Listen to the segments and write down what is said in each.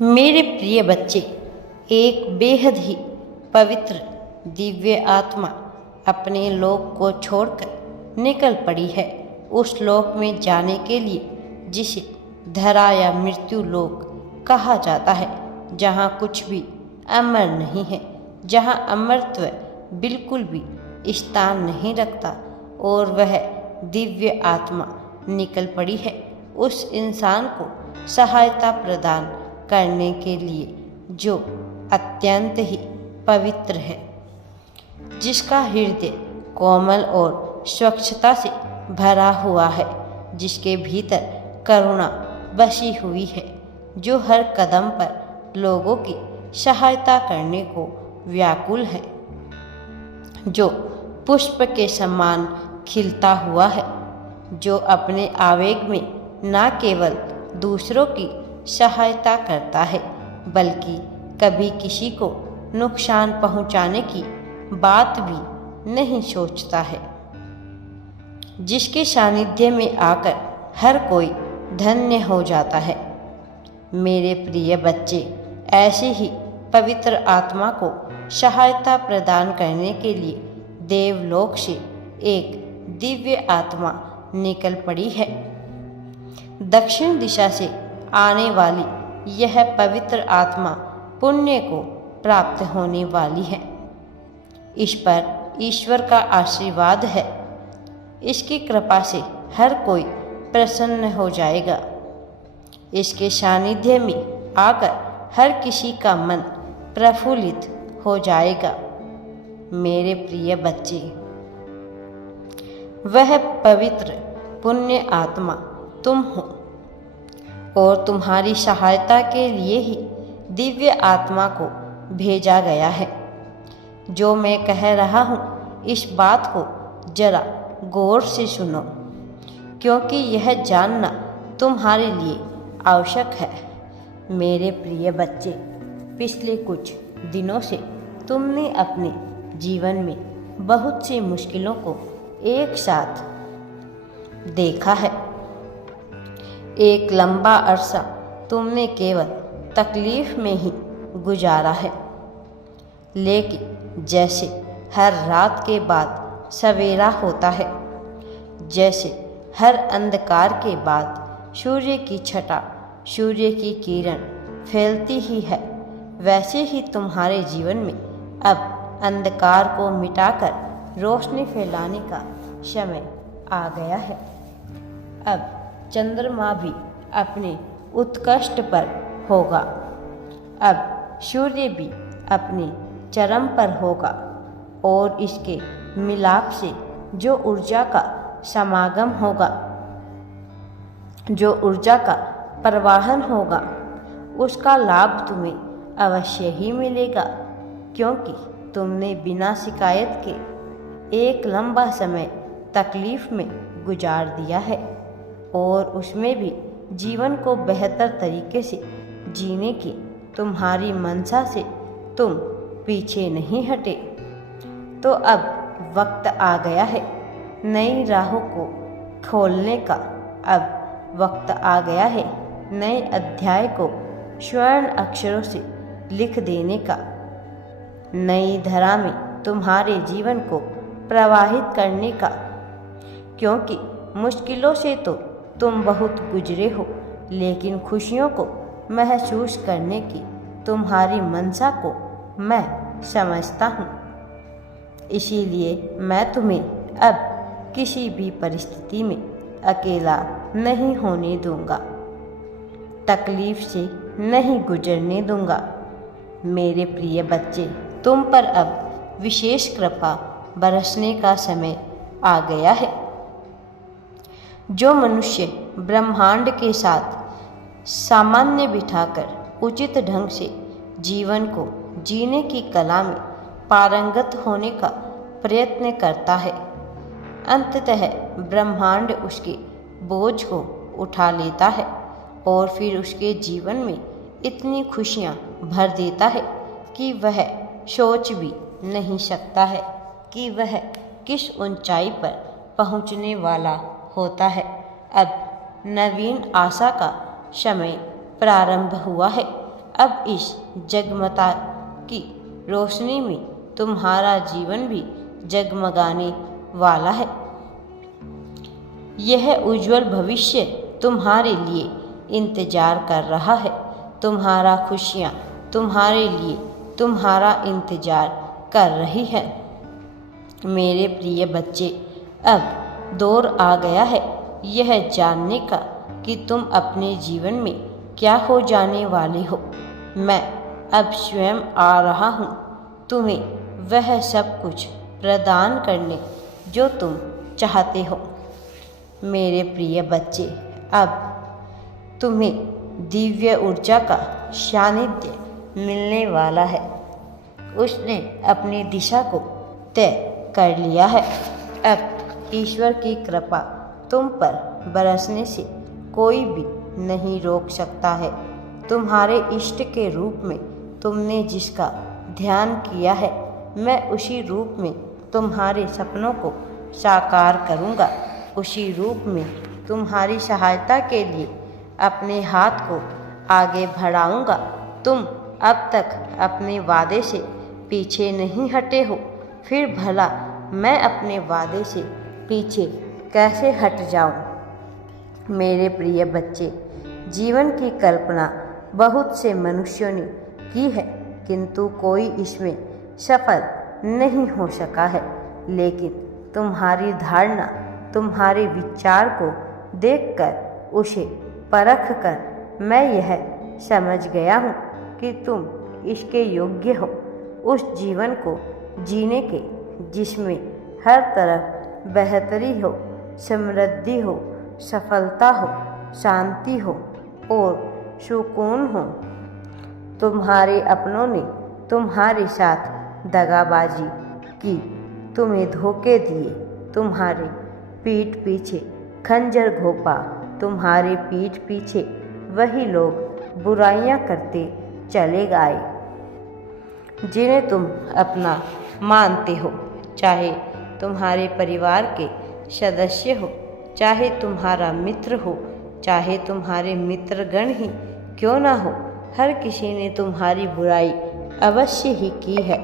मेरे प्रिय बच्चे, एक बेहद ही पवित्र दिव्य आत्मा अपने लोक को छोड़कर निकल पड़ी है उस लोक में जाने के लिए जिसे धरा या मृत्यु लोक कहा जाता है, जहाँ कुछ भी अमर नहीं है, जहाँ अमरत्व बिल्कुल भी स्थान नहीं रखता। और वह दिव्य आत्मा निकल पड़ी है उस इंसान को सहायता प्रदान करने के लिए जो अत्यंत ही पवित्र है, जिसका हृदय कोमल और स्वच्छता से भरा हुआ है, जिसके भीतर करुणा बसी हुई है, जो हर कदम पर लोगों की सहायता करने को व्याकुल है, जो पुष्प के समान खिलता हुआ है, जो अपने आवेग में न केवल दूसरों की सहायता करता है बल्कि कभी किसी को नुकसान पहुंचाने की बात भी नहीं सोचता है, जिसके सानिध्य में आकर हर कोई धन्य हो जाता है। मेरे प्रिय बच्चे, ऐसे ही पवित्र आत्मा को सहायता प्रदान करने के लिए देवलोक से एक दिव्य आत्मा निकल पड़ी है। दक्षिण दिशा से आने वाली यह पवित्र आत्मा पुण्य को प्राप्त होने वाली है। इस पर ईश्वर का आशीर्वाद है। इसकी कृपा से हर कोई प्रसन्न हो जाएगा। इसके सानिध्य में आकर हर किसी का मन प्रफुल्लित हो जाएगा। मेरे प्रिय बच्चे, वह पवित्र पुण्य आत्मा तुम हो और तुम्हारी सहायता के लिए ही दिव्य आत्मा को भेजा गया है। जो मैं कह रहा हूँ, इस बात को जरा गौर से सुनो, क्योंकि यह जानना तुम्हारे लिए आवश्यक है। मेरे प्रिय बच्चे, पिछले कुछ दिनों से तुमने अपने जीवन में बहुत सी मुश्किलों को एक साथ देखा है। एक लंबा अरसा तुमने केवल तकलीफ में ही गुजारा है, लेकिन जैसे हर रात के बाद सवेरा होता है, जैसे हर अंधकार के बाद सूर्य की छटा, सूर्य की किरण फैलती ही है, वैसे ही तुम्हारे जीवन में अब अंधकार को मिटाकर रोशनी फैलाने का समय आ गया है। अब चंद्रमा भी अपने उत्कर्ष पर होगा। अब सूर्य भी अपने चरम पर होगा और इसके मिलाप से जो ऊर्जा का समागम होगा, जो ऊर्जा का प्रवाहन होगा, उसका लाभ तुम्हें अवश्य ही मिलेगा, क्योंकि तुमने बिना शिकायत के एक लंबा समय तकलीफ में गुजार दिया है और उसमें भी जीवन को बेहतर तरीके से जीने की तुम्हारी मनसा से तुम पीछे नहीं हटे। तो अब वक्त आ गया है नई राहों को खोलने का। अब वक्त आ गया है नए अध्याय को स्वर्ण अक्षरों से लिख देने का, नई धारा में तुम्हारे जीवन को प्रवाहित करने का, क्योंकि मुश्किलों से तो तुम बहुत गुजरे हो, लेकिन खुशियों को महसूस करने की तुम्हारी मनसा को मैं समझता हूँ। इसीलिए मैं तुम्हें अब किसी भी परिस्थिति में अकेला नहीं होने दूंगा, तकलीफ से नहीं गुजरने दूंगा। मेरे प्रिय बच्चे, तुम पर अब विशेष कृपा बरसने का समय आ गया है। जो मनुष्य ब्रह्मांड के साथ सामान्य बिठाकर उचित ढंग से जीवन को जीने की कला में पारंगत होने का प्रयत्न करता है, अंततः ब्रह्मांड उसके बोझ को उठा लेता है और फिर उसके जीवन में इतनी खुशियाँ भर देता है कि वह सोच भी नहीं सकता है कि वह किस ऊंचाई पर पहुँचने वाला होता है। अब नवीन आशा का समय प्रारंभ हुआ है। अब इस जगमगा की रोशनी में तुम्हारा जीवन भी जगमगाने वाला है। यह उज्जवल भविष्य तुम्हारे लिए इंतजार कर रहा है। तुम्हारा खुशियाँ तुम्हारे लिए तुम्हारा इंतजार कर रही है। मेरे प्रिय बच्चे, अब दौर आ गया है यह जानने का कि तुम अपने जीवन में क्या हो जाने वाले हो। मैं अब स्वयं आ रहा हूँ तुम्हें वह सब कुछ प्रदान करने जो तुम चाहते हो। मेरे प्रिय बच्चे, अब तुम्हें दिव्य ऊर्जा का सानिध्य मिलने वाला है। उसने अपनी दिशा को तय कर लिया है। अब ईश्वर की कृपा तुम पर बरसने से कोई भी नहीं रोक सकता है। तुम्हारे इष्ट के रूप में तुमने जिसका ध्यान किया है, मैं उसी रूप में तुम्हारे सपनों को साकार करूँगा। उसी रूप में तुम्हारी सहायता के लिए अपने हाथ को आगे बढ़ाऊँगा। तुम अब तक अपने वादे से पीछे नहीं हटे हो, फिर भला मैं अपने वादे से पीछे कैसे हट जाऊं। मेरे प्रिय बच्चे, जीवन की कल्पना बहुत से मनुष्यों ने की है, किंतु कोई इसमें सफल नहीं हो सका है। लेकिन तुम्हारी धारणा, तुम्हारे विचार को देखकर, उसे परख कर मैं यह समझ गया हूँ कि तुम इसके योग्य हो। उस जीवन को जीने के जिसमें हर तरफ बेहतरी हो, समृद्धि हो, सफलता हो, शांति हो और सुकून हो। तुम्हारे अपनों ने तुम्हारे साथ दगाबाजी की, तुम्हें धोखे दिए, तुम्हारे पीठ पीछे खंजर घोंपा। तुम्हारे पीठ पीछे वही लोग बुराइयां करते चले गए जिन्हें तुम अपना मानते हो, चाहे तुम्हारे परिवार के सदस्य हो, चाहे तुम्हारा मित्र हो, चाहे तुम्हारे मित्रगण ही क्यों ना हो। हर किसी ने तुम्हारी बुराई अवश्य ही की है,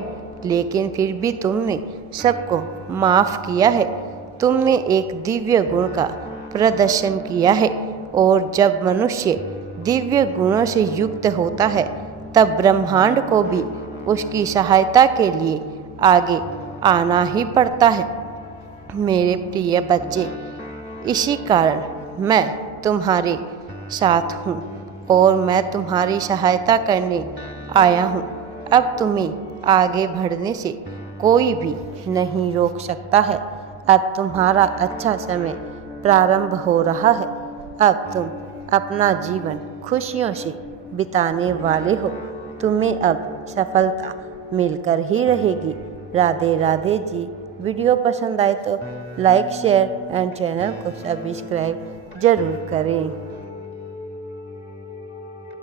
लेकिन फिर भी तुमने सबको माफ़ किया है। तुमने एक दिव्य गुण का प्रदर्शन किया है, और जब मनुष्य दिव्य गुणों से युक्त होता है, तब ब्रह्मांड को भी उसकी सहायता के लिए आगे आना ही पड़ता है। मेरे प्रिय बच्चे, इसी कारण मैं तुम्हारे साथ हूँ और मैं तुम्हारी सहायता करने आया हूँ। अब तुम्हें आगे बढ़ने से कोई भी नहीं रोक सकता है। अब तुम्हारा अच्छा समय प्रारंभ हो रहा है। अब तुम अपना जीवन खुशियों से बिताने वाले हो। तुम्हें अब सफलता मिलकर ही रहेगी। राधे राधे जी। वीडियो पसंद आए तो लाइक, शेयर एंड चैनल को सब्सक्राइब जरूर करें।